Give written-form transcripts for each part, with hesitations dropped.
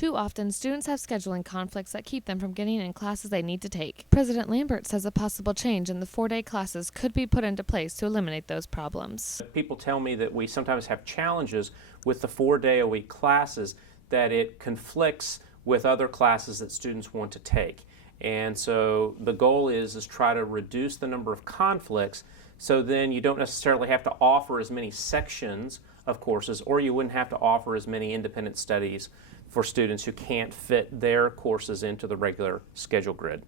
Too often, students have scheduling conflicts that keep them from getting in classes they need to take. President Lambert says a possible change in the 4-day classes could be put into place to eliminate those problems. People tell me that we sometimes have challenges with the 4-day-a-week classes, that it conflicts with other classes that students want to take. And so the goal is try to reduce the number of conflicts, so then you don't necessarily have to offer as many sections of courses, or you wouldn't have to offer as many independent studies for students who can't fit their courses into the regular schedule grid.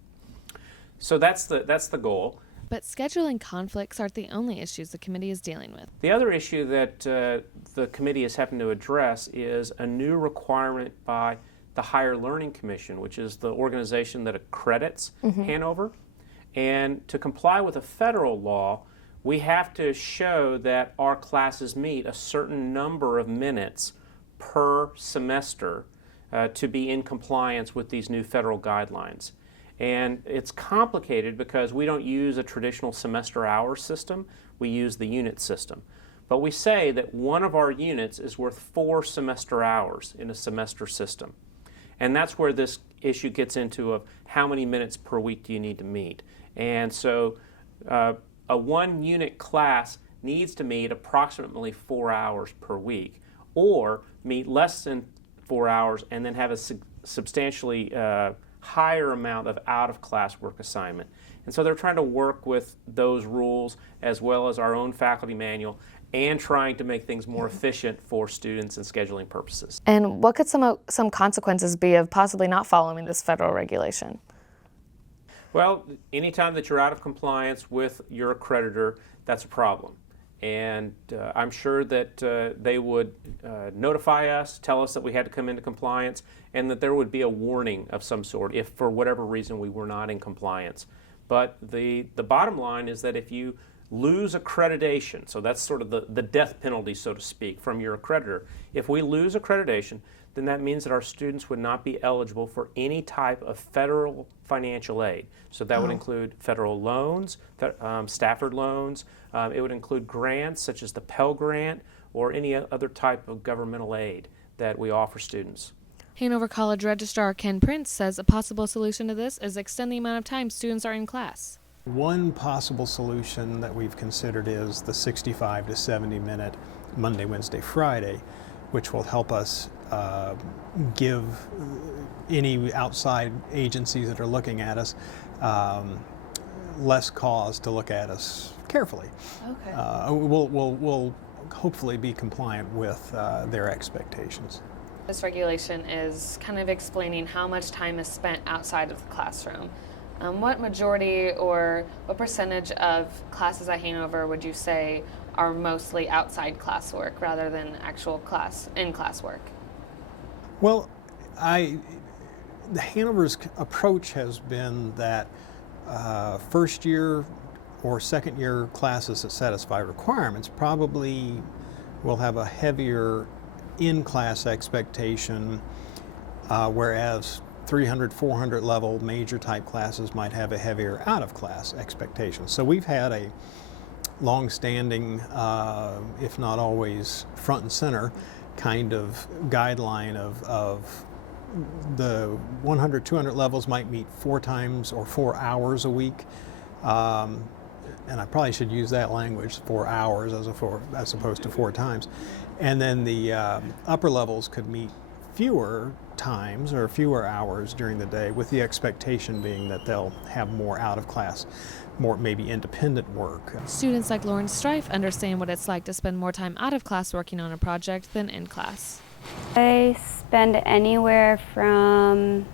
So that's the goal. But scheduling conflicts aren't the only issues the committee is dealing with. The other issue that the committee is having to address is a new requirement by the Higher Learning Commission, which is the organization that accredits Hanover. And to comply with a federal law, we have to show that our classes meet a certain number of minutes per semester to be in compliance with these new federal guidelines. And it's complicated because we don't use a traditional semester hour system, we use the unit system. But we say that one of our units is worth 4 semester hours in a semester system. And that's where this issue gets into of how many minutes per week do you need to meet. And so a 1-unit class needs to meet approximately 4 hours per week, or meet less than 4 hours and then have a substantially higher amount of out-of-class work assignment. And so they're trying to work with those rules as well as our own faculty manual, and trying to make things more efficient for students and scheduling purposes. And what could some consequences be of possibly not following this federal regulation? Well, anytime that you're out of compliance with your accreditor, that's a problem. And I'm sure that they would notify us, tell us that we had to come into compliance, and that there would be a warning of some sort if for whatever reason we were not in compliance. But the bottom line is that if you lose accreditation, so that's sort of the death penalty, so to speak, from your accreditor. If we lose accreditation, then that means that our students would not be eligible for any type of federal financial aid. So that would include federal loans, Stafford loans. It would include grants such as the Pell Grant or any other type of governmental aid that we offer students. Hanover College Registrar Ken Prince says a possible solution to this is extend the amount of time students are in class. One possible solution that we've considered is the 65 to 70 minute Monday, Wednesday, Friday, which will help us give any outside agencies that are looking at us less cause to look at us carefully. Okay. We'll hopefully be compliant with their expectations. This regulation is kind of explaining how much time is spent outside of the classroom. What majority or what percentage of classes at Hanover would you say are mostly outside classwork rather than actual in-class work? Well, Hanover's approach has been that first year or second year classes that satisfy requirements probably will have a heavier in-class expectation, whereas 300, 400 level major type classes might have a heavier out-of-class expectation. So we've had a long-standing, if not always front and center, kind of guideline of the 100, 200 levels might meet 4 times or 4 hours a week. And I probably should use that language, 4 hours as opposed to 4 times. And then the upper levels could meet fewer times or fewer hours during the day, with the expectation being that they'll have more out-of-class, more maybe independent work. Students like Lauren Strife understand what it's like to spend more time out of class working on a project than in class. I spend anywhere from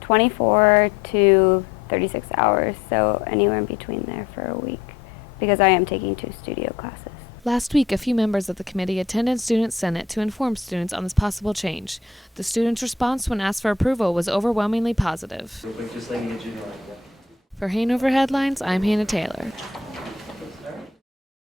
24 to 36 hours, so anywhere in between there for a week, because I am taking 2 studio classes. Last week, a few members of the committee attended Student Senate to inform students on this possible change. The students' response when asked for approval was overwhelmingly positive. For Hanover Headlines, I'm Hannah Taylor.